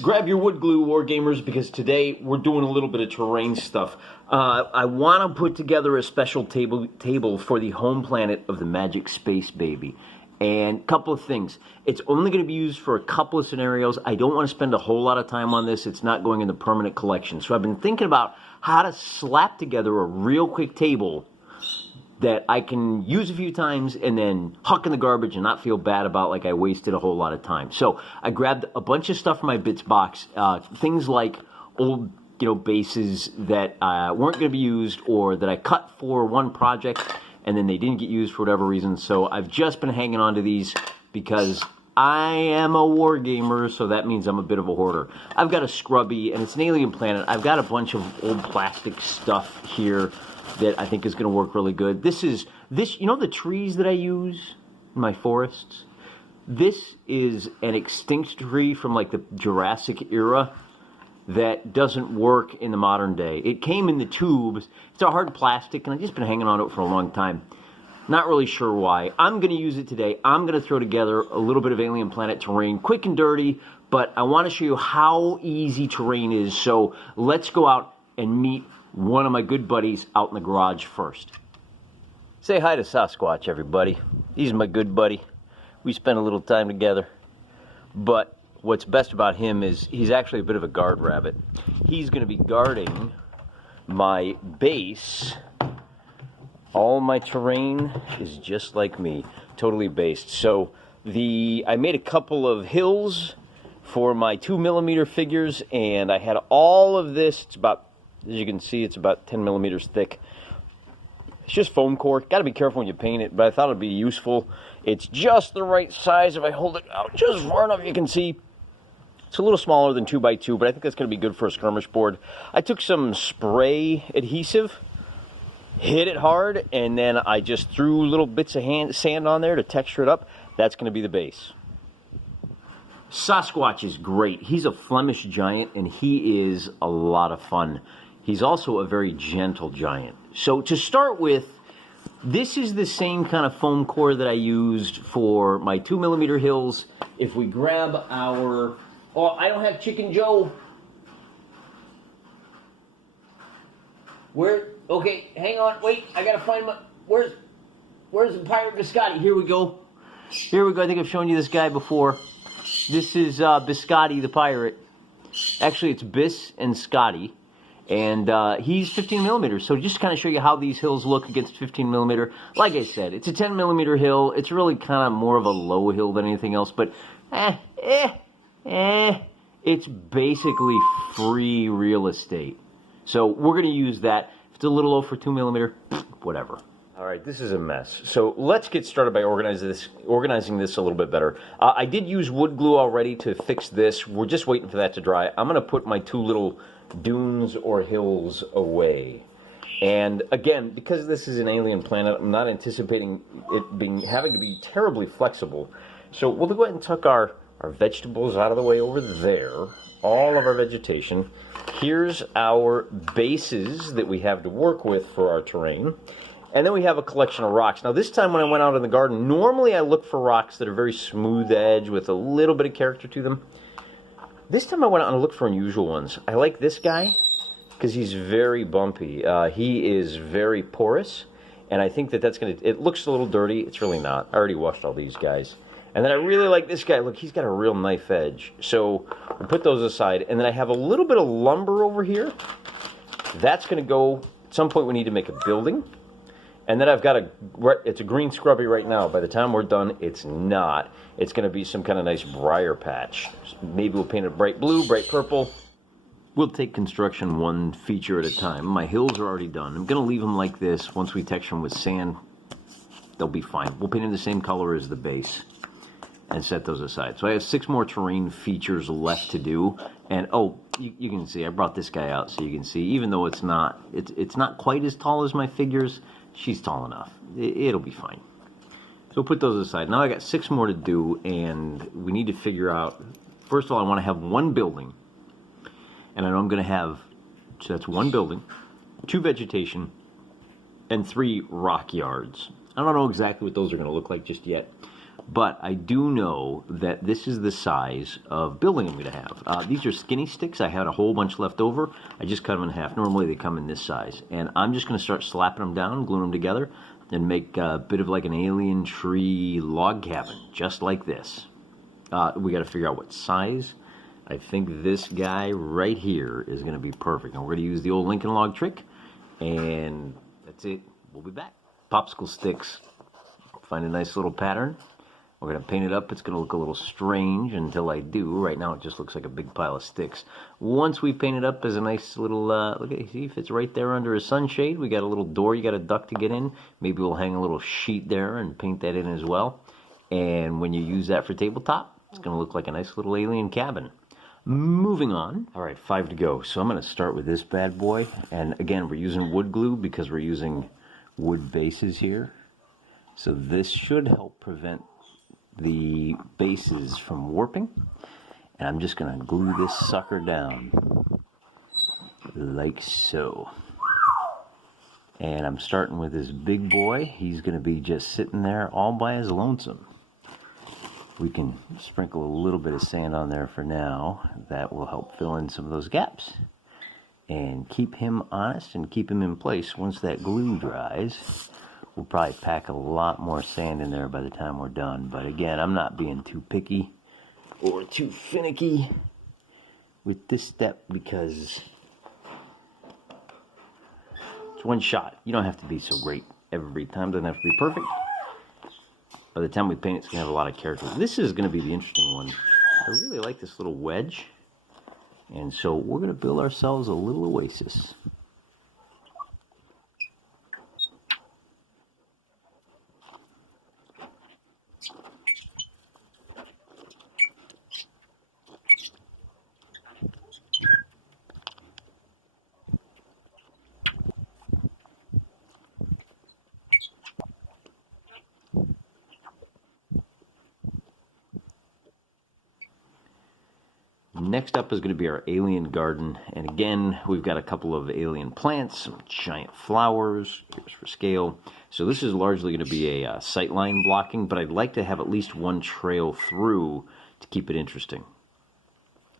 Grab your wood glue, Wargamers, because today we're doing a little bit of terrain stuff. I want to put together a special table for the home planet of the Magic Space Baby. And a couple of things. It's only going to be used for a couple of scenarios. I don't want to spend a whole lot of time on this. It's not going in the permanent collection. So I've been thinking about how to slap together a real quick table that I can use a few times and then huck in the garbage and not feel bad about like I wasted a whole lot of time. So I grabbed a bunch of stuff from my bits box, things like old bases that weren't going to be used or that I cut for one project and then they didn't get used for whatever reason. So I've just been hanging on to these because I am a war gamer, so that means I'm a bit of a hoarder. I've got a Scrubby, and it's an alien planet. I've got a bunch of old plastic stuff here that I think is going to work really good. This, the trees that I use in my forests? This is an extinct tree from like the Jurassic era that doesn't work in the modern day. It came in the tubes. It's a hard plastic, and I've just been hanging on to it for a long time. Not really sure why. I'm going to use it today. I'm going to throw together a little bit of alien planet terrain, quick and dirty, but I want to show you how easy terrain is. So let's go out and meet one of my good buddies out in the garage first. Say hi to Sasquatch, everybody. He's my good buddy. We spent a little time together. But what's best about him is he's actually a bit of a guard rabbit. He's going to be guarding my base. All my terrain is just like me, totally based. So I made a couple of hills for my 2mm figures, and I had all of this. It's about, as you can see, it's about 10 millimeters thick. It's just foam core. Got to be careful when you paint it, but I thought it'd be useful. It's just the right size. If I hold it out just far enough, you can see it's a little smaller than 2x2, but I think that's going to be good for a skirmish board. I took some spray adhesive, hit it hard, and then I just threw little bits of sand on there to texture it up. That's going to be the base. Sasquatch is great. He's a Flemish giant, and he is a lot of fun. He's also a very gentle giant. So to start with, this is the same kind of foam core that I used for my 2mm hills. If we grab our... Oh, I don't have Chicken Joe. Where... Okay, hang on, wait, I gotta find my... Where's the Pirate Biscotti? Here we go. Here we go, I think I've shown you this guy before. This is Biscotti the Pirate. Actually, it's Bis and Scotty. And he's 15mm, so just to kind of show you how these hills look against 15mm. Like I said, it's a 10mm hill. It's really kind of more of a low hill than anything else, but it's basically free real estate. So we're going to use that. If it's a little low for 2mm, whatever. All right, this is a mess. So let's get started by organizing this a little bit better. I did use wood glue already to fix this. We're just waiting for that to dry. I'm going to put my two little dunes or hills away. And again, because this is an alien planet, I'm not anticipating it having to be terribly flexible. So we'll go ahead and tuck our vegetables out of the way over there. All of our vegetation. Here's our bases that we have to work with for our terrain. And then we have a collection of rocks. Now this time when I went out in the garden, normally I look for rocks that are very smooth edge with a little bit of character to them. This time I went out and looked for unusual ones. I like this guy because he's very bumpy. He is very porous, and I think that's going to... It looks a little dirty. It's really not. I already washed all these guys. And then I really like this guy. Look, he's got a real knife edge. So we'll put those aside. And then I have a little bit of lumber over here. That's going to go... At some point we need to make a building. And then I've got it's a green Scrubby right now. By the time we're done, it's not. It's going to be some kind of nice briar patch. Maybe we'll paint it bright blue, bright purple. We'll take construction one feature at a time. My hills are already done. I'm going to leave them like this. Once we texture them with sand, they'll be fine. We'll paint them the same color as the base and set those aside. So I have 6 more terrain features left to do. And oh, you can see I brought this guy out so you can see, even though it's not quite as tall as my figures, she's tall enough. It'll be fine. So we'll put those aside. Now I got 6 more to do, and we need to figure out, first of all, I want to have one building. And I know I'm going to have, so that's one building, 2 vegetation, and 3 rock yards. I don't know exactly what those are going to look like just yet. But I do know that this is the size of building I'm going to have. These are skinny sticks. I had a whole bunch left over. I just cut them in half. Normally they come in this size. And I'm just going to start slapping them down, gluing them together, and make a bit of like an alien tree log cabin, just like this. We got to figure out what size. I think this guy right here is going to be perfect. And we're going to use the old Lincoln log trick. And that's it. We'll be back. Popsicle sticks. Find a nice little pattern. We're going to paint it up. It's going to look a little strange until I do. Right now it just looks like a big pile of sticks. Once we paint it up as a nice little, look at it, see if it's right there under a sunshade. We got a little door you got a duct to get in. Maybe we'll hang a little sheet there and paint that in as well. And when you use that for tabletop, it's going to look like a nice little alien cabin. Moving on. All right, 5 to go. So I'm going to start with this bad boy. And again, we're using wood glue because we're using wood bases here. So this should help prevent the bases from warping. And I'm just going to glue this sucker down like so. And I'm starting with this big boy. He's going to be just sitting there all by his lonesome. We can sprinkle a little bit of sand on there for now. That will help fill in some of those gaps and keep him honest and keep him in place. Once that glue dries, we'll probably pack a lot more sand in there by the time we're done. But again, I'm not being too picky or too finicky with this step because it's one shot. You don't have to be so great every time. Doesn't have to be perfect. By the time we paint it, it's going to have a lot of character. This is going to be the interesting one. I really like this little wedge. And so we're going to build ourselves a little oasis. Next up is going to be our alien garden, and again we've got a couple of alien plants, some giant flowers, here's for scale. So this is largely going to be a sightline blocking, but I'd like to have at least one trail through to keep it interesting.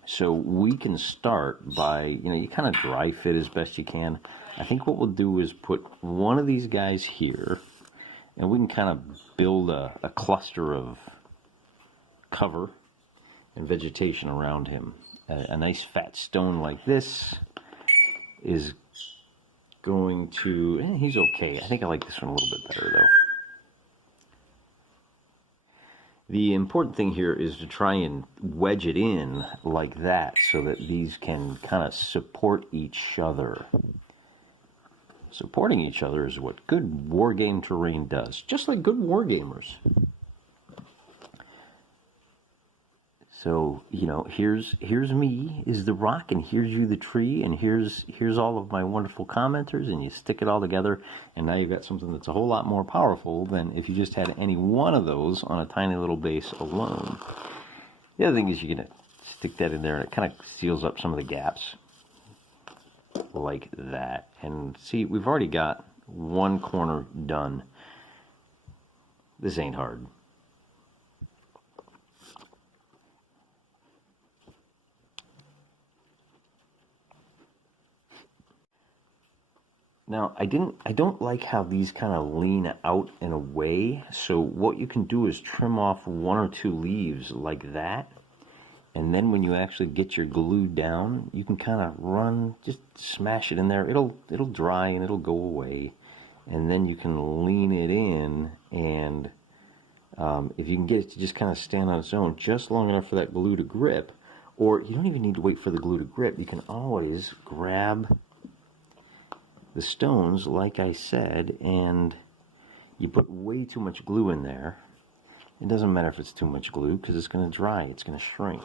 So we can start by, you kind of dry fit as best you can. I think what we'll do is put one of these guys here, and we can kind of build a cluster of cover and vegetation around him. A nice fat stone like this is going to, he's okay. I think I like this one a little bit better though. The important thing here is to try and wedge it in like that so that these can kind of support each other. Supporting each other is what good wargame terrain does, just like good wargamers. So, here's me is the rock, and here's you the tree, and here's all of my wonderful commenters, and you stick it all together, and now you've got something that's a whole lot more powerful than if you just had any one of those on a tiny little base alone. The other thing is you're going to stick that in there, and it kind of seals up some of the gaps like that. And see, we've already got one corner done. This ain't hard. Now, I don't like how these kind of lean out and away, so what you can do is trim off one or two leaves like that, and then when you actually get your glue down, you can kind of just smash it in there. It'll dry and it'll go away, and then you can lean it in, and if you can get it to just kind of stand on its own just long enough for that glue to grip, or you don't even need to wait for the glue to grip, you can always grab the stones, like I said, and you put way too much glue in there. It doesn't matter if it's too much glue because it's going to dry, it's going to shrink.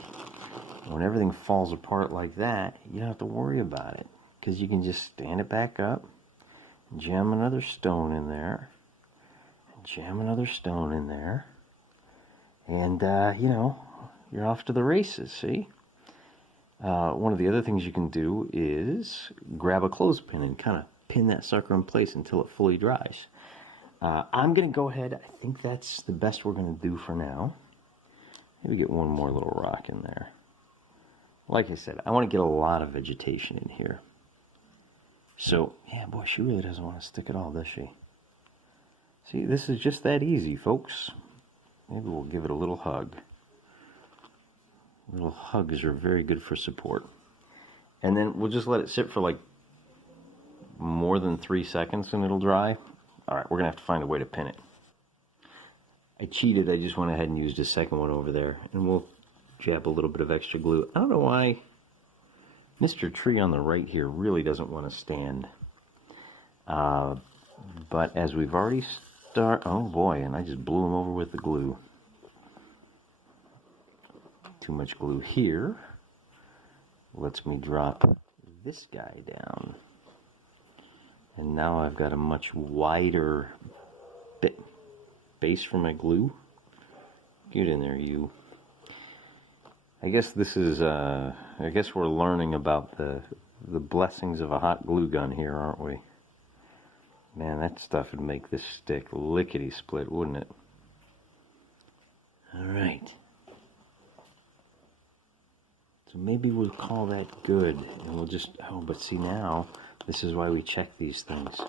And when everything falls apart like that, you don't have to worry about it because you can just stand it back up, jam another stone in there, jam another stone in there, and you're off to the races. See? One of the other things you can do is grab a clothespin and kind of pin that sucker in place until it fully dries. I'm going to go ahead. I think that's the best we're going to do for now. Maybe get one more little rock in there. Like I said, I want to get a lot of vegetation in here. So, yeah, boy, she really doesn't want to stick it all, does she? See, this is just that easy, folks. Maybe we'll give it a little hug. Little hugs are very good for support. And then we'll just let it sit for like more than 3 seconds and it'll dry. All right, we're going to have to find a way to pin it. I cheated. I just went ahead and used a second one over there. And we'll jab a little bit of extra glue. I don't know why Mr. Tree on the right here really doesn't want to stand. But as we've already oh boy, and I just blew him over with the glue. Too much glue here. Lets me drop this guy down. And now I've got a much wider base for my glue. Get in there, you. I guess this is, I guess we're learning about the blessings of a hot glue gun here, aren't we? Man, that stuff would make this stick lickety-split, wouldn't it? All right. So maybe we'll call that good, and we'll just, oh, but see now, this is why we check these things.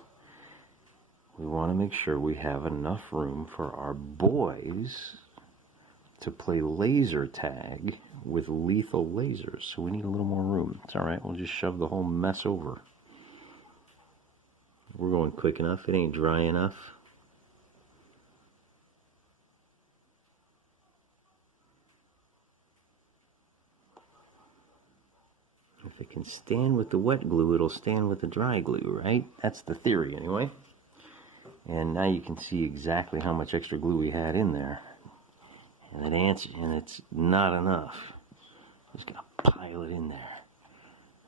We want to make sure we have enough room for our boys to play laser tag with lethal lasers. So we need a little more room. It's all right, we'll just shove the whole mess over. We're going quick enough, it ain't dry enough. If it can stand with the wet glue, it'll stand with the dry glue, right? That's the theory anyway. And now you can see exactly how much extra glue we had in there. And it's not enough. Just gonna pile it in there.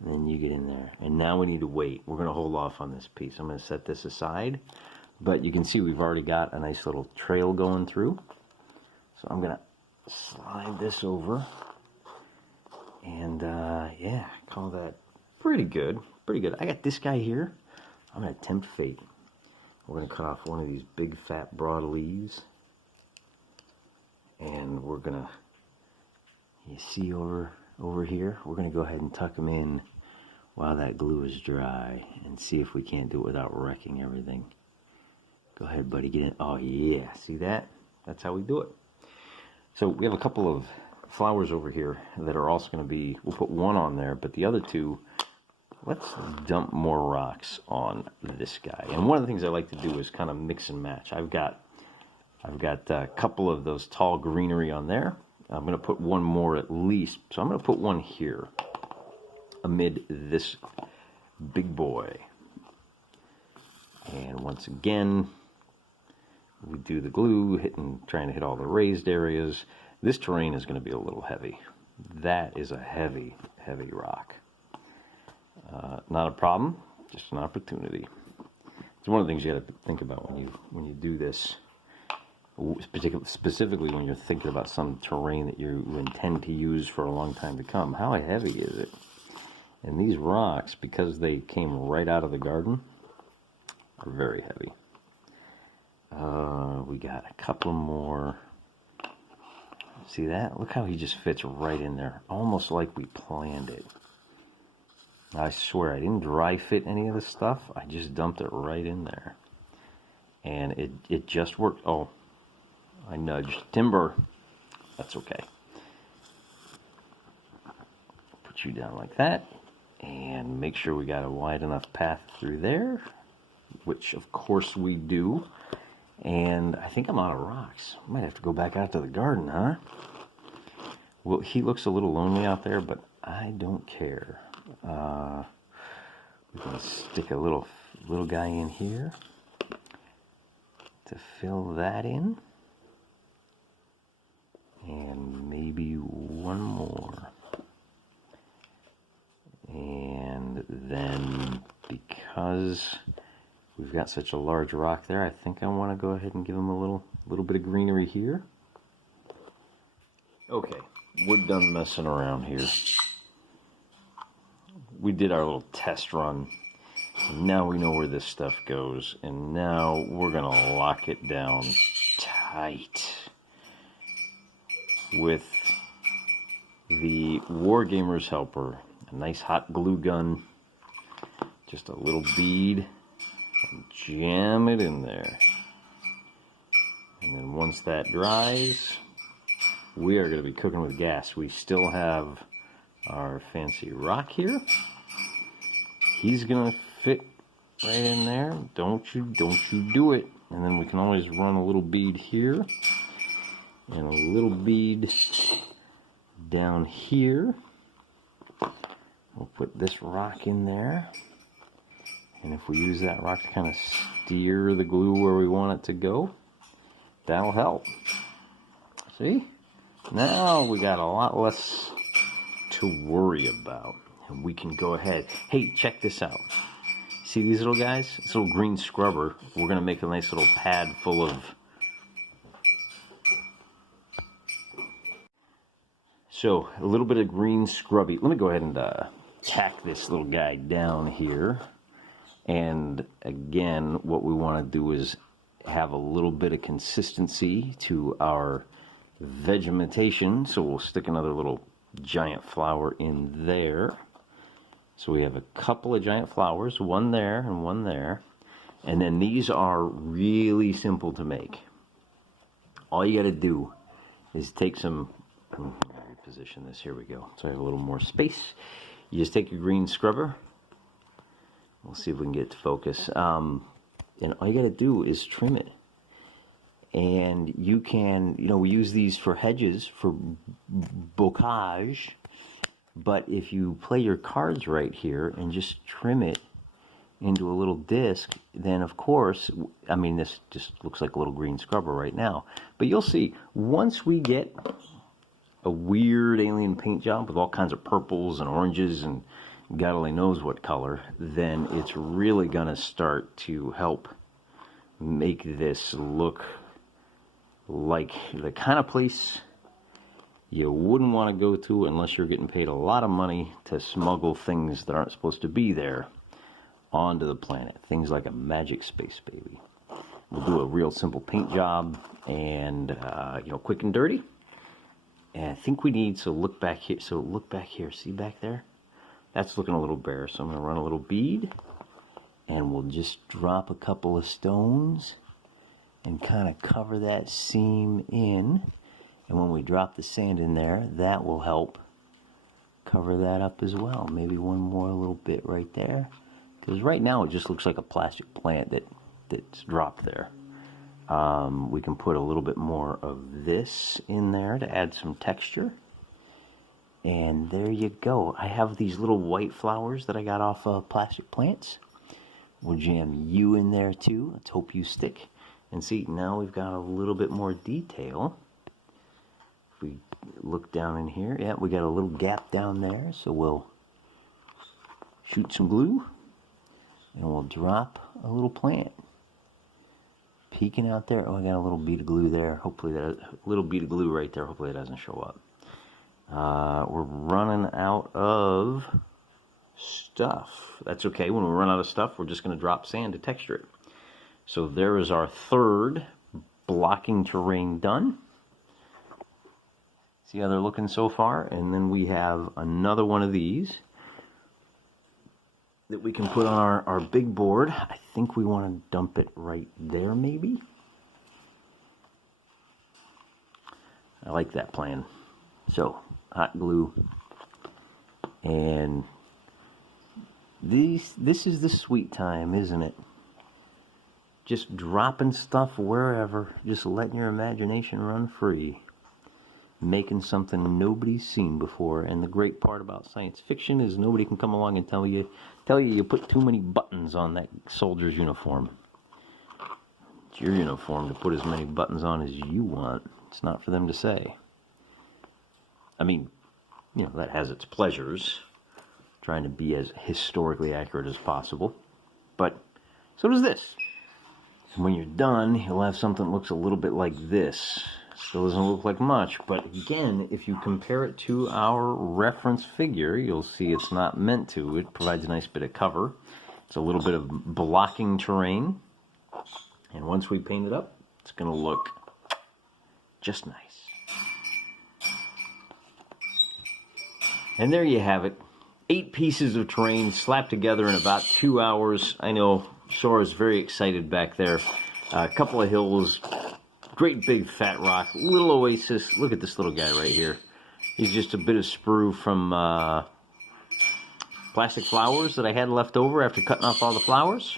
And then you get in there. And now we need to wait. We're gonna hold off on this piece. I'm gonna set this aside. But you can see we've already got a nice little trail going through. So I'm gonna slide this over. And yeah, call that pretty good. Pretty good. I got this guy here. I'm gonna tempt fate. We're gonna cut off one of these big fat broad leaves. And we're gonna, you see over here, we're gonna go ahead and tuck them in while that glue is dry and see if we can't do it without wrecking everything. Go ahead, buddy, get in. Oh yeah, see that? That's how we do it. So we have a couple of flowers over here that are also gonna be, we'll put one on there, but the other two, let's dump more rocks on this guy. And one of the things I like to do is kind of mix and match. I've got a couple of those tall greenery on there. I'm going to put one more at least. So I'm going to put one here amid this big boy. And once again, we do the glue, trying to hit all the raised areas. This terrain is going to be a little heavy. That is a heavy, heavy rock. Not a problem, just an opportunity. It's one of the things you got to think about when you do this. Specifically when you're thinking about some terrain that you intend to use for a long time to come. How heavy is it? And these rocks, because they came right out of the garden, are very heavy. We got a couple more. See that? Look how he just fits right in there. Almost like we planned it. I swear, I didn't dry fit any of this stuff. I just dumped it right in there. And it just worked. Oh. I nudged timber. That's okay. Put you down like that. And make sure we got a wide enough path through there. Which, of course, we do. And I think I'm out of rocks. Might have to go back out to the garden, huh? Well, he looks a little lonely out there, but I don't care. We're going to stick a little guy in here to fill that in. And maybe one more. And then because we've got such a large rock there, I think I want to go ahead and give him a little bit of greenery here. Okay, we're done messing around here. We did our little test run. Now we know where this stuff goes, and now we're gonna lock it down tight with the Wargamer's helper, a nice hot glue gun, just a little bead, and jam it in there. And then once that dries, we are going to be cooking with gas. We still have our fancy rock here. He's going to fit right in there. Don't you do it. And then we can always run a little bead here and a little bead down here. We'll put this rock in there. And if we use that rock to kind of steer the glue where we want it to go, that'll help. See? Now we got a lot less to worry about. And we can go ahead. Hey, check this out. See these little guys? This little green scrubber. We're going to make a nice little pad full of... So, a little bit of green scrubby. Let me go ahead and tack this little guy down here. And again, what we want to do is have a little bit of consistency to our vegetation. So we'll stick another little giant flower in there. So we have a couple of giant flowers, one there and one there. And then these are really simple to make. All you got to do is take some... Position this. Here we go. So I have a little more space. You just take your green scrubber. We'll see if we can get it to focus. And all you got to do is trim it. And you can, we use these for hedges, for bocage. But if you play your cards right here and just trim it into a little disc, then of course, this just looks like a little green scrubber right now. But you'll see, once we get a weird alien paint job with all kinds of purples and oranges and God only knows what color, then it's really going to start to help make this look like the kind of place you wouldn't want to go to unless you're getting paid a lot of money to smuggle things that aren't supposed to be there onto the planet. Things like a magic space baby. We'll do a real simple paint job and, quick and dirty. And I think we need, so look back here, see back there? That's looking a little bare, so I'm going to run a little bead, and we'll just drop a couple of stones and kind of cover that seam in. And when we drop the sand in there, that will help cover that up as well. Maybe one more little bit right there. Because right now it just looks like a plastic plant that's dropped there. We can put a little bit more of this in there to add some texture. And there you go. I have these little white flowers that I got off of plastic plants. We'll jam you in there too. Let's hope you stick. And see, now we've got a little bit more detail. If we look down in here, yeah, we got a little gap down there. So we'll shoot some glue and we'll drop a little plant. Peeking out there. Oh, I got a little bead of glue there. Hopefully that little bead of glue right there. Hopefully it doesn't show up. We're running out of stuff. That's okay. When we run out of stuff, we're just going to drop sand to texture it. So there is our third blocking terrain done. See how they're looking so far? And then we have another one of these that we can put on our big board. I think we want to dump it right there, maybe. I like that plan. So, hot glue. And this is the sweet time, isn't it? Just dropping stuff wherever. Just letting your imagination run free. Making something nobody's seen before. And the great part about science fiction is nobody can come along and tell you you put too many buttons on that soldier's uniform. It's your uniform to put as many buttons on as you want. It's not for them to say. That has its pleasures, trying to be as historically accurate as possible. But so does this. And when you're done, you'll have something that looks a little bit like this. Still doesn't look like much, but again, if you compare it to our reference figure, you'll see it's not meant to. It provides a nice bit of cover. It's a little bit of blocking terrain. And once we paint it up, it's going to look just nice. And there you have it. 8 pieces of terrain slapped together in about 2 hours. I know Sora's very excited back there. A couple of hills, great big fat rock, little oasis. Look at this little guy right here. He's just a bit of sprue from plastic flowers that I had left over after cutting off all the flowers.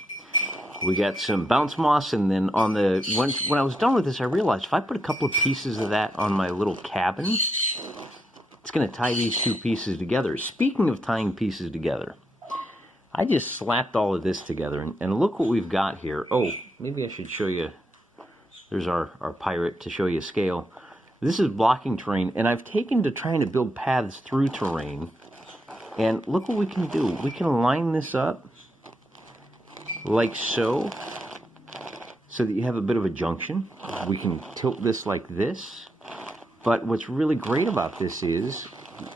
We got some bounce moss, and then on the when I was done with this, I realized if I put a couple of pieces of that on my little cabin, it's going to tie these 2 pieces together. Speaking of tying pieces together, I just slapped all of this together, and look what we've got here. Oh, maybe I should show you. There's our pirate to show you scale. This is blocking terrain, and I've taken to trying to build paths through terrain. And look what we can do. We can line this up like so that you have a bit of a junction. We can tilt this like this. But what's really great about this is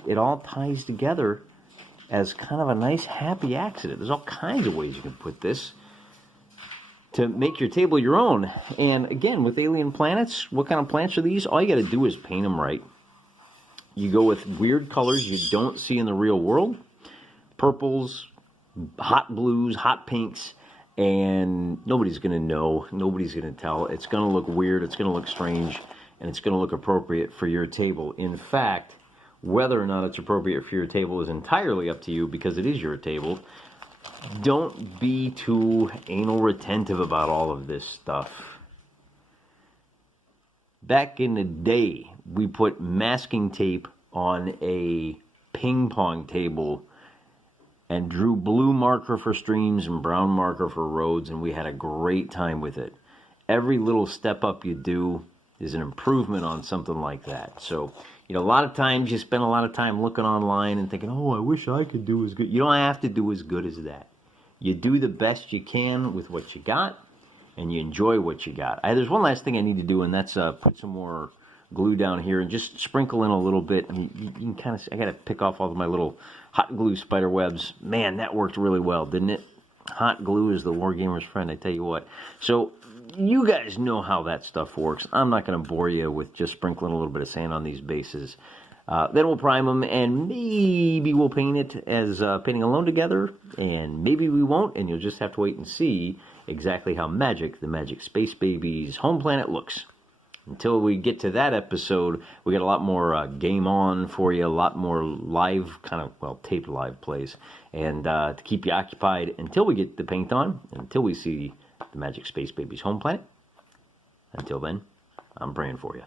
it all ties together as kind of a nice happy accident. There's all kinds of ways you can put this to make your table your own. And again, with alien planets, what kind of plants are these? All you got to do is paint them right. You go with weird colors you don't see in the real world. Purples, hot blues, hot pinks, and nobody's going to know. Nobody's going to tell. It's going to look weird. It's going to look strange. And it's going to look appropriate for your table. In fact, whether or not it's appropriate for your table is entirely up to you because it is your table. Don't be too anal retentive about all of this stuff. Back in the day, we put masking tape on a ping pong table and drew blue marker for streams and brown marker for roads, and we had a great time with it. Every little step up you do is an improvement on something like that. So, a lot of times you spend a lot of time looking online and thinking, oh, I wish I could do as good. You don't have to do as good as that. You do the best you can with what you got, and you enjoy what you got. There's one last thing I need to do, and that's put some more glue down here and just sprinkle in a little bit. I mean, you can kind of, I got to pick off all of my little hot glue spider webs. Man, that worked really well, didn't it? Hot glue is the Wargamer's friend, I tell you what. So, you guys know how that stuff works. I'm not going to bore you with just sprinkling a little bit of sand on these bases. Then we'll prime them, and maybe we'll paint it as painting alone together, and maybe we won't, and you'll just have to wait and see exactly how magic the Magic Space Babies home planet looks. Until we get to that episode, we got a lot more game on for you, a lot more live, taped live plays, and to keep you occupied until we get the paint on, until we see the Magic Space Babies home planet. Until then, I'm praying for you.